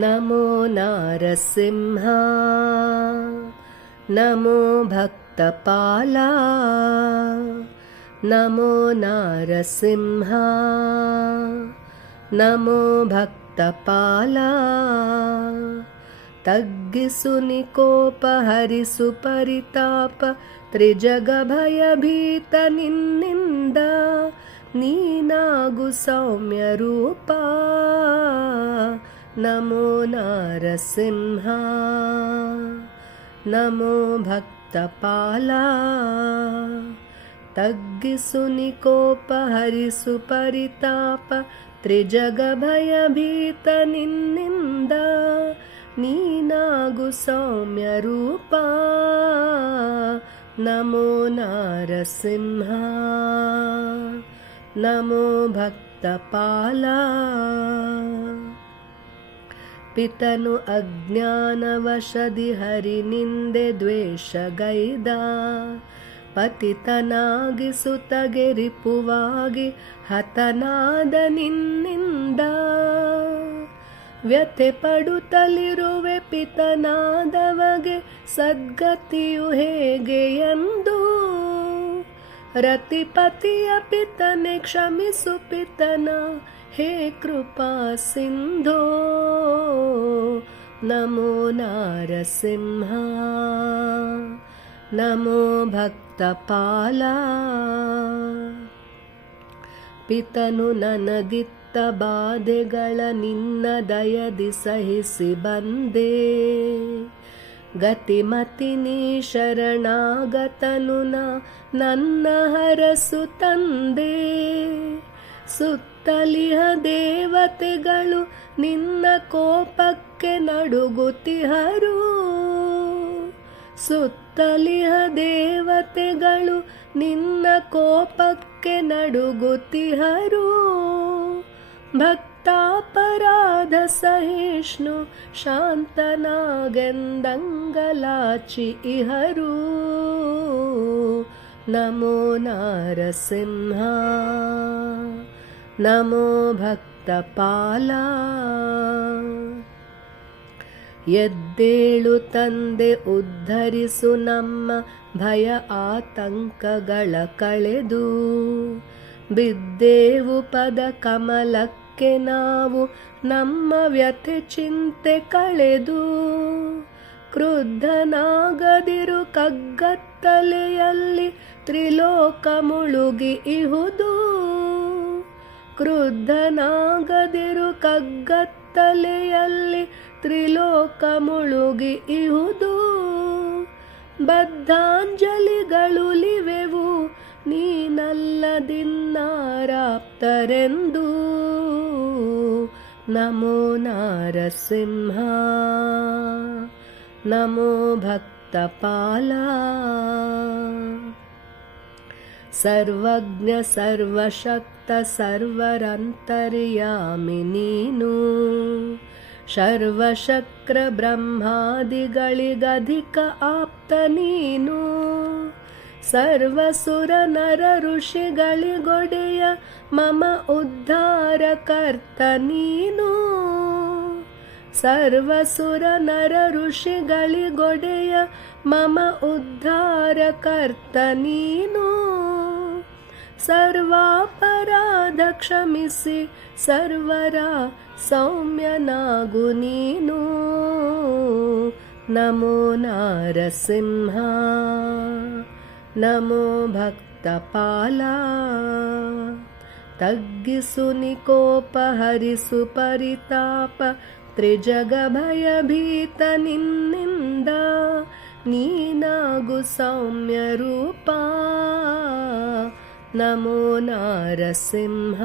ನಮೋ ನಾರಸಿಂಹ ನಮೋ ಭಕ್ತಪಾಲ ನಮೋ ನಾರಸಿಂಹ ನಮೋ ಭಕ್ತಪಾಲ ತಗ್ಗಿಸು ನಿಕೋಪ ಹರಿಸು ಪರಿತಾಪ ತ್ರಿಜಗ ಭಯಭೀತ ನಿನ್ನಿಂದ ನೀನಾಗು ಸೌಮ್ಯ ರೂಪ ನಮೋ ನಾರಸಿಂಹ ನಮೋ ಭಕ್ತಪಾಲ ತಗ್ಗಿಸು ನಿಕೋಪ ಹರಿಸು ಪರಿತಾಪ ತ್ರಿಜಗ ಭಯಭೀತ ನಿನ್ನಿಂದ ನೀನಾಗು ಸೌಮ್ಯ ರೂಪ ನಮೋ ನಾರಸಿಂಹ ನಮೋ ಭಕ್ತಪಾಲ ಪಿತನು ಅಜ್ಞಾನವಶದಿ ಹರಿನಿಂದೆ ದ್ವೇಷಗೈದ ಪತಿತನಾಗಿ ಸುತಗೆರಿಪುವಾಗಿ ಹತನಾದ ನಿನ್ನಿಂದ ವ್ಯಥೆ ಪಡುತ್ತಲಿರುವೆ ಪಿತನಾದವಗೆ ಸದ್ಗತಿಯು ಹೇಗೆ ಎಂದು ರತಿಪತಿಯ ಪಿತನೆ ಕ್ಷಮಿಸು ಪಿತನ ಹೇ ಕೃಪಾ ಸಿಂಧೋ ನಮೋ ನಾರಸಿಂಹ ನಮೋ ಭಕ್ತಪಾಲ ಪಿತನು ನನಗಿತ್ತ ಬಾಧೆಗಳ ನಿನ್ನ ದಯದಿ ಸಹಿಸಿ ಬಂದೆ ಗತಿಮತಿ ನೀ ಶರಣಾಗತನು ನನ್ನ ಹರಸು ತಂದೆ ಸುತ್ತಲಿಹ ದೇವತೆಗಳು ನಿನ್ನ ಕೋಪಕ್ಕೆ ನಡುಗುತ್ತಿಹರು ಸುತ್ತಲಿಹ ದೇವತೆಗಳು ನಿನ್ನ ಕೋಪಕ್ಕೆ ನಡುಗುತ್ತಿಹರು ಭಕ್ತಾಪರಾಧ ಸಹಿಷ್ಣು ಶಾಂತನಾಗೆಂದಂಗಲಾಚಿ ಇಹರು ನಮೋ ನಾರಸಿಂಹ ನಮೋ ಭಕ್ತಪಾಲ ಎದ್ದೇಳು ತಂದೆ ಉದ್ಧರಿಸು ನಮ್ಮ ಭಯ ಆತಂಕಗಳ ಕಳೆದು ಬಿದ್ದೇವು ಪದ ಕಮಲಕ್ಕೆ ನಾವು ನಮ್ಮ ವ್ಯಥೆ ಚಿಂತೆ ಕಳೆದು ಕ್ರುದ್ಧನಾಗದಿರು ಕಗ್ಗತ್ತಲೆಯಲ್ಲಿ ತ್ರಿಲೋಕ ಮುಳುಗಿ ಇಹುದು ಕ್ರುದ್ಧನಾಗದಿರು ಕಗ್ಗತ್ತಲೆಯಲ್ಲಿ ತ್ರಿಲೋಕ ಮುಳುಗಿ ಇಹುದು ಬದ್ಧಾಂಜಲಿಗಳುಲಿವೆವು ನೀನಲ್ಲದಿನ್ನಾರಾಪ್ತರೆಂದು ನಮೋ ನಾರಸಿಂಹ ನಮೋ ಭಕ್ತಪಾಲ ಸರ್ವಜ್ಞ ಸರ್ವಶಕ್ತ ಸರ್ವರಂತರ್ಯಾಮಿ ನೀನು ಶರ್ವಶಕ್ರ ಬ್ರಹ್ಮಾದಿಗಳಿಗಧಿಕ ಆಪ್ತ ನೀನು ಸರ್ವಸುರ ನರ ಋಷಿಗಳಿಗೊಡೆಯ ಮಮ ಉದ್ಧಾರಕರ್ತ ನೀನು ಸರ್ವಸುರ ನರ ಋಷಿಗಳಿಗೊಡೆಯ ಮಮ ಉದ್ಧಾರಕರ್ತ ನೀನು ಸರ್ವಾಪರಾಧ ಕ್ಷಮಿಸಿ ಸರ್ವರ ಸೌಮ್ಯನಾಗು ನೀನು ನಮೋ ನಾರಸಿಂಹ ನಮೋ ಭಕ್ತಪಾಲ ತಗ್ಗಿಸು ನಿಕೋಪ ಹರಿಸು ಪರಿತಾಪ ತ್ರಿಜಗ ಭಯಭೀತ ನಿನ್ನಿಂದ ನೀನಾಗು ಸೌಮ್ಯ ರೂಪ ನಮೋ ನಾರಸಿಂಹ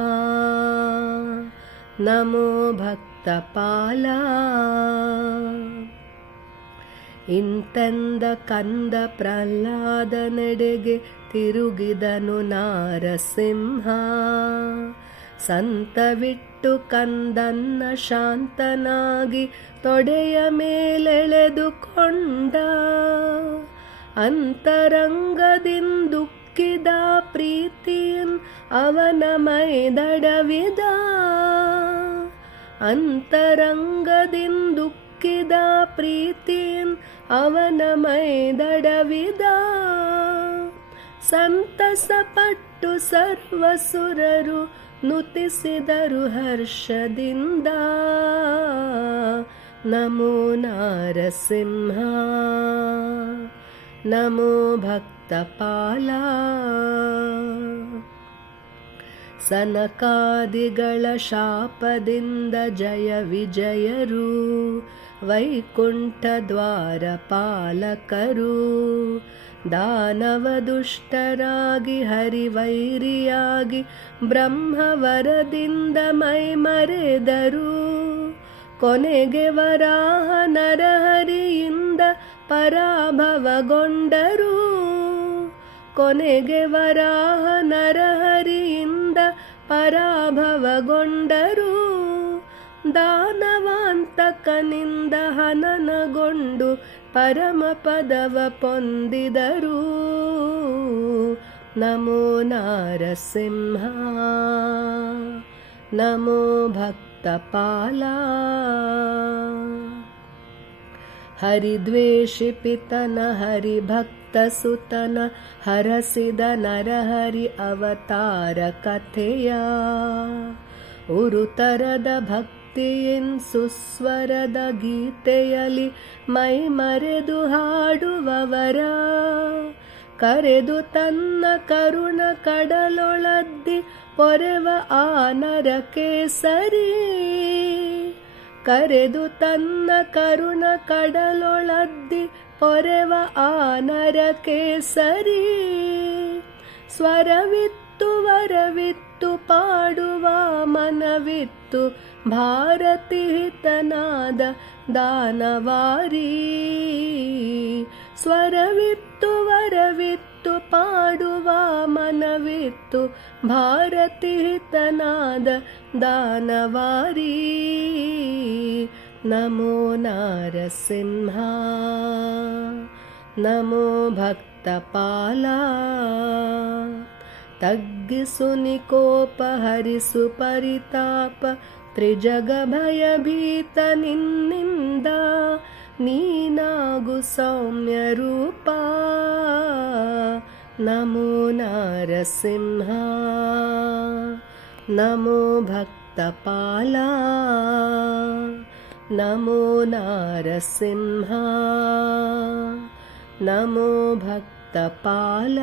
ನಮೋ ಭಕ್ತಪಾಲ ಇಂತೆಂದ ಕಂದ ಪ್ರಹ್ಲಾದ ನೆಡೆಗೆ ತಿರುಗಿದನು ನಾರಸಿಂಹ ಸಂತವಿಟ್ಟು ಕಂದನ್ನ ಶಾಂತನಾಗಿ ತೊಡೆಯ ಮೇಲೆಳೆದುಕೊಂಡ ಅಂತರಂಗದಿಂದುಕ್ಕಿದ ಪ್ರೀತಿಯನ್ ಅವನ ಮೈದಡವಿದ ಅಂತರಂಗದಿಂದ ಹುಡುಕಿದ ಪ್ರೀತಿಯನ್ ಅವನ ಮೈದಡವಿದ ಸಂತಸಪಟ್ಟು ಸರ್ವಸುರರು ನುತಿಸಿದರು ಹರ್ಷದಿಂದ ನಮೋ ನಾರಸಿಂಹ ನಮೋ ಭಕ್ತಪಾಲ ಸನಕಾದಿಗಳ ಶಾಪದಿಂದ ಜಯ ವಿಜಯರು ವೈಕುಂಠ ದ್ವಾರ ಪಾಲಕರು ದಾನವ ದುಷ್ಟರಾಗಿ ಹರಿವೈರಿಯಾಗಿ ಬ್ರಹ್ಮವರದಿಂದ ಮೈಮರೆದರು ಕೊನೆಗೆ ವರಾಹ ನರಹರಿಯಿಂದ ಪರಾಭವಗೊಂಡರು ಕೊನೆಗೆ ವರಾಹ ನರಹರಿಯಿಂದ ಪರಾಭವಗೊಂಡರು ದಾನವಾಂತಕನಿಂದ ಹನನಗೊಂಡು ಪರಮ ಪದವ ಪೊಂದಿದರು ನಮೋ ನಾರಸಿಂಹ ನಮೋ ಭಕ್ತಪಾಲ ಹರಿದ್ವೇಷಿ ಪಿತನ ಹರಿಭಕ್ತ ಸುತನ ಹರಸಿದ ನರಹರಿ ಅವತಾರ ಕಥೆಯ ಉರುತರದ ಭಕ್ತಿಯಿನ್ ಸುಸ್ವರದ ಗೀತೆಯಲ್ಲಿ ಮೈ ಮರೆದು ಹಾಡುವವರ ಕರೆದು ತನ್ನ ಕರುಣ ಕಡಲೊಳದ್ದಿ ಪೊರೆವ ಆ ನರಕೇಸರಿ ಕರೆದು ತನ್ನ ಕರುಣ ಕಡಲೊಳದ್ದಿ ಪೊರೆವ ಆ ನರಕೇಸರಿ ಸ್ವರವಿತ್ತು ವರವಿತ್ತು ಪಾಡುವ ಮನವಿತ್ತು ಭಾರತಿ ಹಿತನಾದ ದಾನವಾರಿ ಸ್ವರವಿತ್ತು ವರವಿತ್ತು ಪಾಡುವ ಮನವಿತ್ತು ಭಾರತಿ ಹಿತನಾದ ದಾನವಾರಿ ನಮೋ ನಾರಸಿಂಹ ನಮೋ ಭಕ್ತಪಾಲ ತಗ್ಗಿಸು ನಿಕೋಪ ಹರಿಸು ಪರಿತಾಪ ತ್ರಿಜಗ ಭಯಭೀತ ನಿನ್ನಿಂದ ನೀನಾಗು ಸೌಮ್ಯ ರೂಪ ನಮೋ ನಾರಸಿಂಹ ನಮೋ ಭಕ್ತಪಾಲ ನಮೋ ನಾರಸಿಂಹ ನಮೋ ಭಕ್ತಪಾಲ